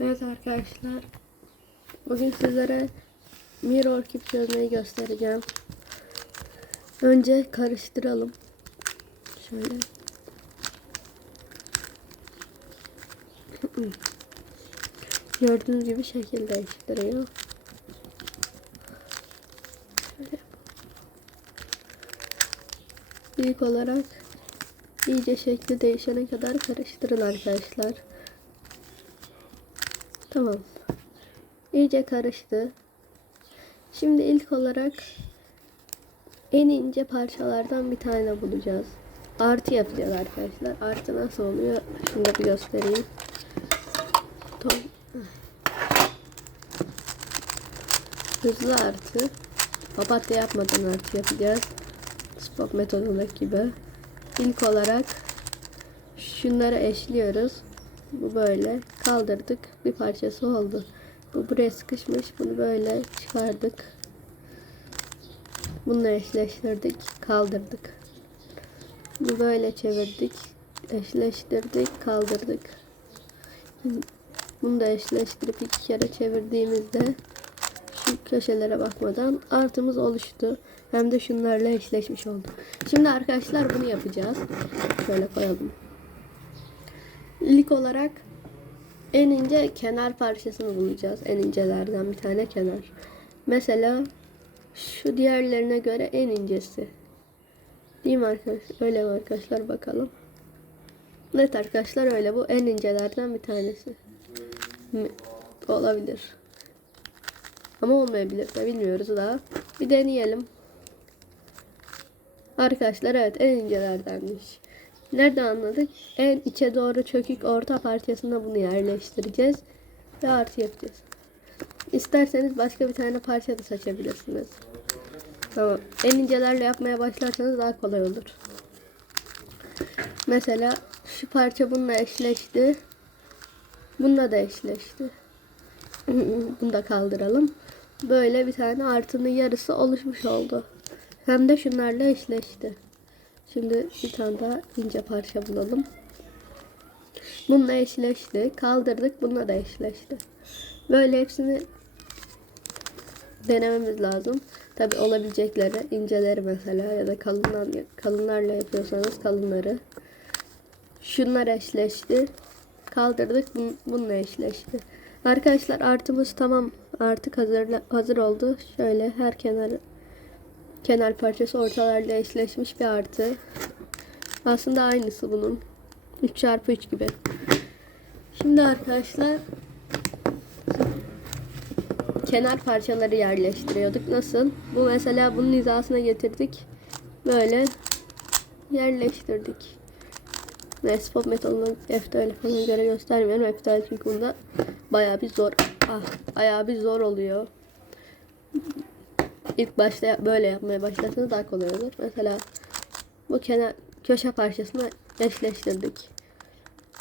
Evet arkadaşlar. Bugün sizlere mirror küp çözmeyi göstereceğim. Önce karıştıralım. Şöyle. Gördüğünüz gibi şekil değiştiriyor. İlk olarak iyice şekli değişene kadar karıştırın arkadaşlar. Tamam. İyice karıştı. Şimdi ilk olarak en ince parçalardan bir tane bulacağız. Artı yapacağız arkadaşlar. Artı nasıl oluyor? Şunu da bir göstereyim. Tamam. Hızlı artı. Papatya yapmadan artı yapacağız. Spot metodundaki gibi. İlk olarak şunları eşliyoruz. Bu böyle kaldırdık. Bir parçası oldu. Bu buraya sıkışmış. Bunu böyle çıkardık. Bununla eşleştirdik. Kaldırdık. Bu böyle çevirdik. Eşleştirdik. Kaldırdık. Bunu da eşleştirip iki kere çevirdiğimizde şu köşelere bakmadan artımız oluştu. Hem de şunlarla eşleşmiş oldu. Şimdi arkadaşlar bunu yapacağız. Şöyle koyalım. İlk olarak en ince kenar parçasını bulacağız. En incelerden bir tane kenar. Mesela şu diğerlerine göre en incesi. Değil mi arkadaşlar? Öyle mi arkadaşlar bakalım. Evet arkadaşlar öyle bu en incelerden bir tanesi. Olabilir. Ama olmayabilir de bilmiyoruz daha. Bir deneyelim. Arkadaşlar evet en incelerdenmiş. Nerede anladık? En içe doğru çökük orta parçasına bunu yerleştireceğiz. Ve artı yapacağız. İsterseniz başka bir tane parça da seçebilirsiniz. Tamam. En incelerle yapmaya başlarsanız daha kolay olur. Mesela şu parça bununla eşleşti. Bununla da eşleşti. Bunu da kaldıralım. Böyle bir tane artının yarısı oluşmuş oldu. Hem de şunlarla eşleşti. Şimdi bir tane daha ince parça bulalım. Bununla eşleşti. Kaldırdık. Bununla da eşleşti. Böyle hepsini denememiz lazım. Tabi olabilecekleri inceleri mesela ya da kalınlar, kalınlarla yapıyorsanız kalınları. Şunlar eşleşti. Kaldırdık. bun- Bununla eşleşti. Arkadaşlar artımız tamam. Artık hazır, hazır oldu. Şöyle her kenarı kenar parçası ortalarla eşleşmiş bir artı. Aslında aynısı bunun. 3 çarpı 3 gibi. Şimdi arkadaşlar kenar parçaları yerleştiriyorduk. Nasıl? Bu mesela bunun hizasına getirdik. Böyle yerleştirdik. Ve spot metodunu F falan göre göstermiyorum. F çünkü bunda bayağı bir zor. Ah, bayağı bir zor oluyor ilk başta böyle yapmaya başlarsanız daha kolay olur. Mesela bu kenar köşe parçasını eşleştirdik.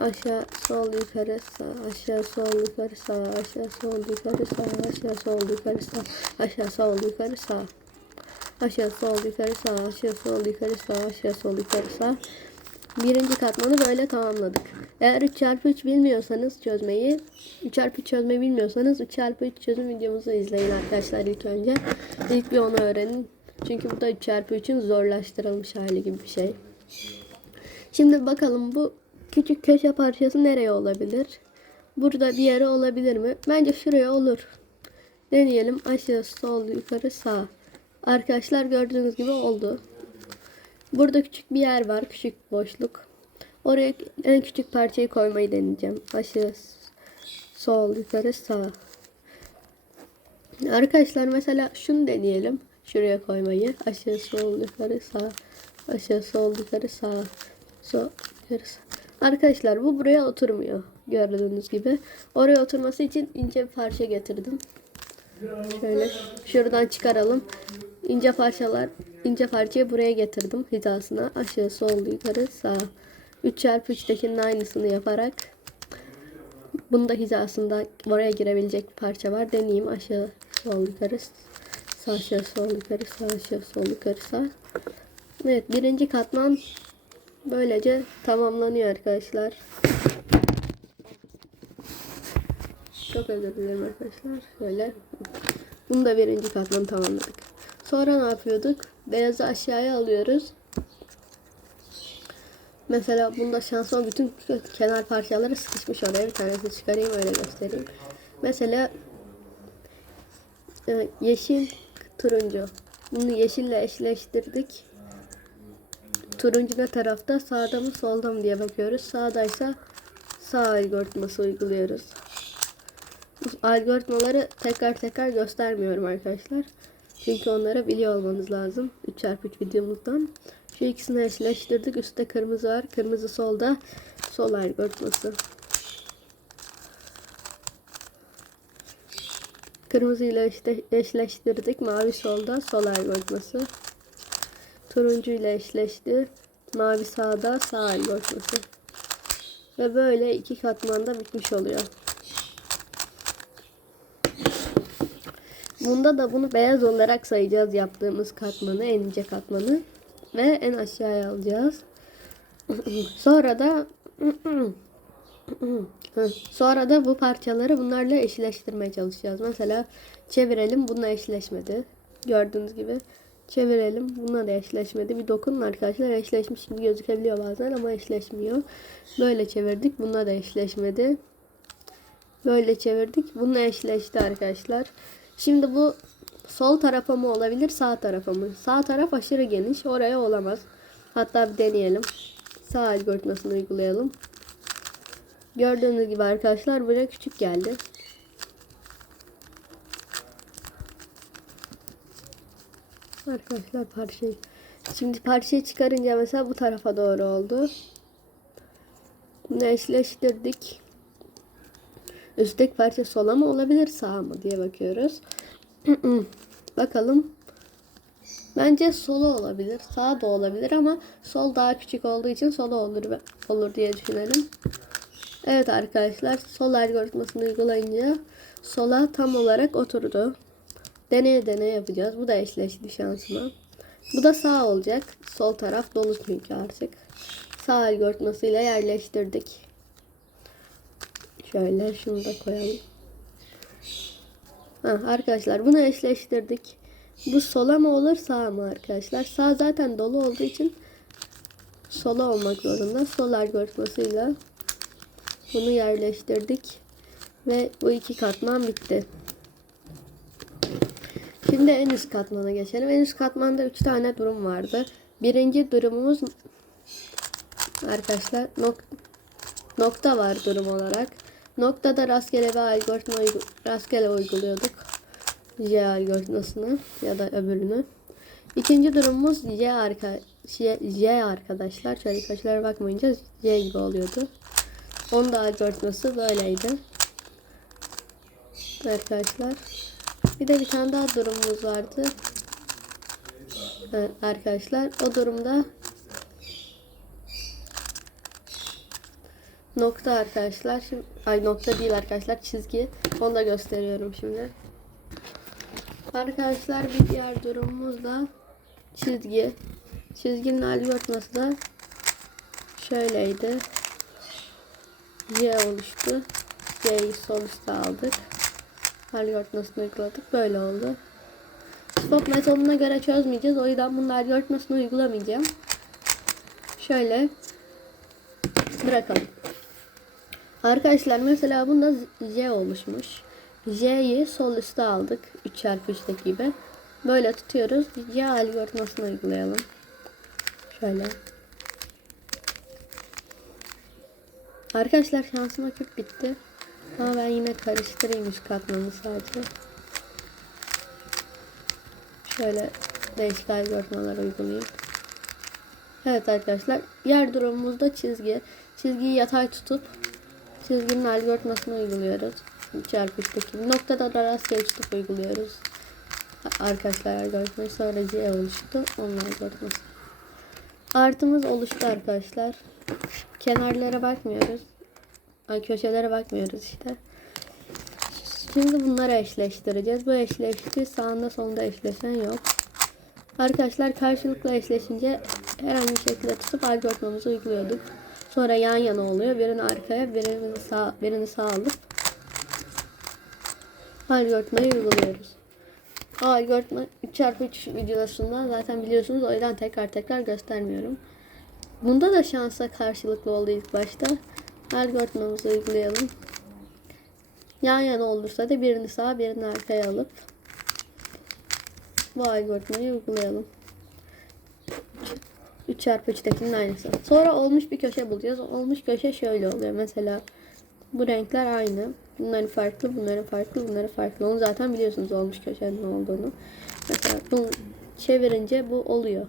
Aşağı sol yukarı sağ aşağı sol yukarı sağ aşağı sol yukarı sağ aşağı sol yukarı sağ aşağı sol yukarı sağ aşağı sol yukarı sağ aşağı sol yukarı sağ aşağı sol yukarı sağ Birinci katmanı böyle tamamladık. Eğer 3 çarpı 3 bilmiyorsanız çözmeyi, 3 çarpı 3 çözmeyi bilmiyorsanız 3 çarpı 3 çözüm videomuzu izleyin arkadaşlar ilk önce. İlk bir onu öğrenin. Çünkü burada 3 çarpı 3'ün zorlaştırılmış hali gibi bir şey. Şimdi bakalım bu küçük köşe parçası nereye olabilir? Burada bir yere olabilir mi? Bence şuraya olur. Deneyelim. Aşağı, sol, yukarı, sağ. Arkadaşlar gördüğünüz gibi oldu. Burada küçük bir yer var. Küçük boşluk. Oraya en küçük parçayı koymayı deneyeceğim. Aşağı, sol, yukarı, sağ. Arkadaşlar mesela şunu deneyelim. Şuraya koymayı. Aşağı, sol, yukarı, sağ. Aşağı, sol, yukarı, sağ. Sol, yukarı, sağ. Arkadaşlar bu buraya oturmuyor. Gördüğünüz gibi. Oraya oturması için ince bir parça getirdim. Şöyle şuradan çıkaralım. İnce parçalar, ince parçayı buraya getirdim hizasına. Aşağı, sol, yukarı, sağ. 3 çarpı 3'tekinin aynısını yaparak bunu da hizasında oraya girebilecek bir parça var. Deneyeyim. Aşağı, sol, yukarı, sağ, aşağı, sol, yukarı, sağ, aşağı, sol, yukarı, sağ. Evet, birinci katman böylece tamamlanıyor arkadaşlar. Çok özür dilerim arkadaşlar. Şöyle. Bunu da birinci katmanı tamamladık. Sonra ne yapıyorduk? Beyazı aşağıya alıyoruz. Mesela bunda şansım bütün kenar parçaları sıkışmış oraya. Bir tanesini çıkarayım öyle göstereyim. Mesela e, yeşil, turuncu. Bunu yeşille eşleştirdik. Turuncu ne tarafta? Sağda mı solda mı diye bakıyoruz. Sağdaysa sağ algoritması uyguluyoruz. Algoritmaları tekrar tekrar göstermiyorum arkadaşlar. Çünkü onları biliyor olmanız lazım. 3x3 videomuzdan. Şu ikisini eşleştirdik. Üstte kırmızı var. Kırmızı solda. Sol algoritması. Kırmızı ile işte eşleştirdik. Mavi solda. Sol algoritması. Turuncu ile eşleşti. Mavi sağda. Sağ algoritması. Ve böyle iki katmanda bitmiş oluyor. Bunda da bunu beyaz olarak sayacağız yaptığımız katmanı, en ince katmanı ve en aşağıya alacağız. Sonra da sonra da bu parçaları bunlarla eşleştirmeye çalışacağız. Mesela çevirelim bununla eşleşmedi. Gördüğünüz gibi çevirelim bununla da eşleşmedi. Bir dokunun arkadaşlar eşleşmiş gibi gözükebiliyor bazen ama eşleşmiyor. Böyle çevirdik bununla da eşleşmedi. Böyle çevirdik. Bununla eşleşti arkadaşlar. Şimdi bu sol tarafa mı olabilir sağ tarafa mı? Sağ taraf aşırı geniş. Oraya olamaz. Hatta bir deneyelim. Sağ algoritmasını uygulayalım. Gördüğünüz gibi arkadaşlar buraya küçük geldi. Arkadaşlar parçayı. Şimdi parçayı çıkarınca mesela bu tarafa doğru oldu. Bunu eşleştirdik. Üstteki parça sola mı olabilir sağ mı diye bakıyoruz. Bakalım. Bence solu olabilir. Sağ da olabilir ama sol daha küçük olduğu için sola olur olur diye düşünelim. Evet arkadaşlar sol algoritmasını uygulayınca sola tam olarak oturdu. Deneye deneye yapacağız. Bu da eşleşti şansıma. Bu da sağ olacak. Sol taraf dolu çünkü artık. Sağ algoritmasıyla yerleştirdik. Şöyle şunu da koyalım. Ha, arkadaşlar bunu eşleştirdik. Bu sola mı olur sağ mı arkadaşlar? Sağ zaten dolu olduğu için sola olmak zorunda. Sol algoritmasıyla bunu yerleştirdik. Ve bu iki katman bitti. Şimdi en üst katmana geçelim. En üst katmanda üç tane durum vardı. Birinci durumumuz arkadaşlar nok nokta var durum olarak. Noktada rastgele bir algoritma uygu rastgele uyguluyorduk. J algoritmasını ya da öbürünü. İkinci durumumuz J, arka, J, J arkadaşlar. Şöyle kaşlara bakmayınca J gibi oluyordu. Onun da algoritması böyleydi. Arkadaşlar. Bir de bir tane daha durumumuz vardı. Evet, arkadaşlar o durumda nokta arkadaşlar. Şimdi, ay nokta değil arkadaşlar çizgi. Onu da gösteriyorum şimdi. Arkadaşlar bir diğer durumumuz da çizgi. Çizginin algoritması da şöyleydi. Y oluştu. Y'yi sol üstte aldık. Algoritmasını uyguladık. Böyle oldu. Spot metoduna göre çözmeyeceğiz. O yüzden bunun algoritmasını uygulamayacağım. Şöyle bırakalım. Arkadaşlar mesela bunda J oluşmuş. J'yi sol üstte aldık. 3 çarpı 3'teki gibi. Böyle tutuyoruz. J algoritmasını uygulayalım. Şöyle. Arkadaşlar şansıma küp bitti. Ama ben yine karıştırayım üst katmanı sadece. Şöyle değişik algoritmalar uygulayayım. Evet arkadaşlar. Diğer durumumuzda çizgi. Çizgiyi yatay tutup çizginin algoritmasını uyguluyoruz. Çarpı üstteki noktada da rastgele tutup uyguluyoruz. Arkadaşlar algoritmayı sonra C oluştu. Onun algoritması. Artımız oluştu arkadaşlar. Kenarlara bakmıyoruz. Ay, köşelere bakmıyoruz işte. Şimdi bunları eşleştireceğiz. Bu eşleşti. Sağında solunda eşleşen yok. Arkadaşlar karşılıklı eşleşince herhangi bir şekilde tutup algoritmamızı uyguluyorduk. Sonra yan yana oluyor. Birini arkaya, birini sağ, birini sağ alıp algoritmayı uyguluyoruz. O algoritma 3x3 videosunda zaten biliyorsunuz o yüzden tekrar tekrar göstermiyorum. Bunda da şansa karşılıklı oldu ilk başta. Algoritmamızı uygulayalım. Yan yana olursa da birini sağa birini arkaya alıp bu algoritmayı uygulayalım. 3 çarpı 3'tekinin aynısı. Sonra olmuş bir köşe buluyoruz. Olmuş köşe şöyle oluyor. Mesela bu renkler aynı. Bunların farklı, bunların farklı, bunların farklı. Onu zaten biliyorsunuz olmuş köşenin olduğunu. Mesela bunu çevirince bu oluyor.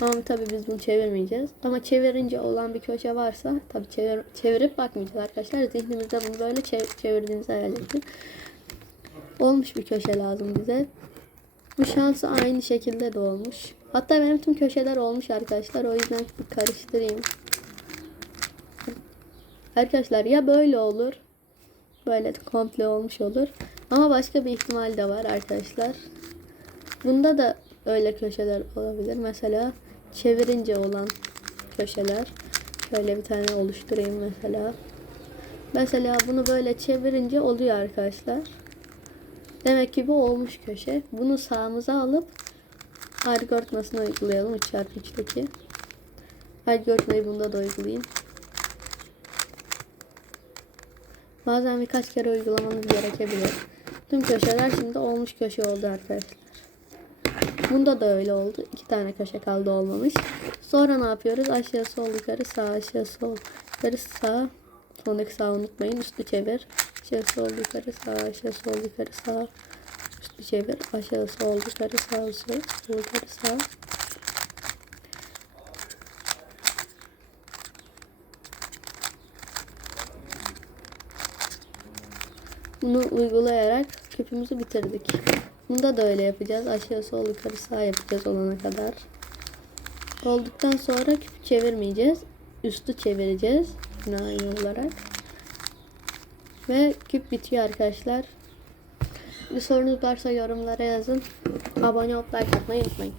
Ama tabii biz bunu çevirmeyeceğiz. Ama çevirince olan bir köşe varsa tabii çevir, çevirip bakmayacağız arkadaşlar. Zihnimizde bunu böyle çev- çevirdiğimizi hayal edin. Olmuş bir köşe lazım bize. Bu şansı aynı şekilde de olmuş. Hatta benim tüm köşeler olmuş arkadaşlar. O yüzden bir karıştırayım. Arkadaşlar ya böyle olur. Böyle komple olmuş olur. Ama başka bir ihtimal de var arkadaşlar. Bunda da öyle köşeler olabilir. Mesela çevirince olan köşeler. Şöyle bir tane oluşturayım mesela. Mesela bunu böyle çevirince oluyor arkadaşlar. Demek ki bu olmuş köşe. Bunu sağımıza alıp algoritmasını uygulayalım 3 çarpı 3'teki. Algoritmayı bunda da uygulayayım. Bazen birkaç kere uygulamanız gerekebilir. Tüm köşeler şimdi olmuş köşe oldu arkadaşlar. Bunda da öyle oldu. İki tane köşe kaldı olmamış. Sonra ne yapıyoruz? Aşağı sol yukarı sağ aşağı sol yukarı sağ. Sondaki sağ unutmayın. Üstü çevir. Aşağı sol yukarı sağ aşağı sol yukarı sağ. Çevir. Aşağı sol yukarı sağ sol yukarı sağ. Bunu uygulayarak küpümüzü bitirdik. Bunda da öyle yapacağız. Aşağı sol yukarı sağ yapacağız olana kadar. Olduktan sonra küpü çevirmeyeceğiz. Üstü çevireceğiz. Aynı olarak. Ve küp bitiyor arkadaşlar. Bir sorunuz varsa yorumlara yazın. Abone olup like atmayı unutmayın.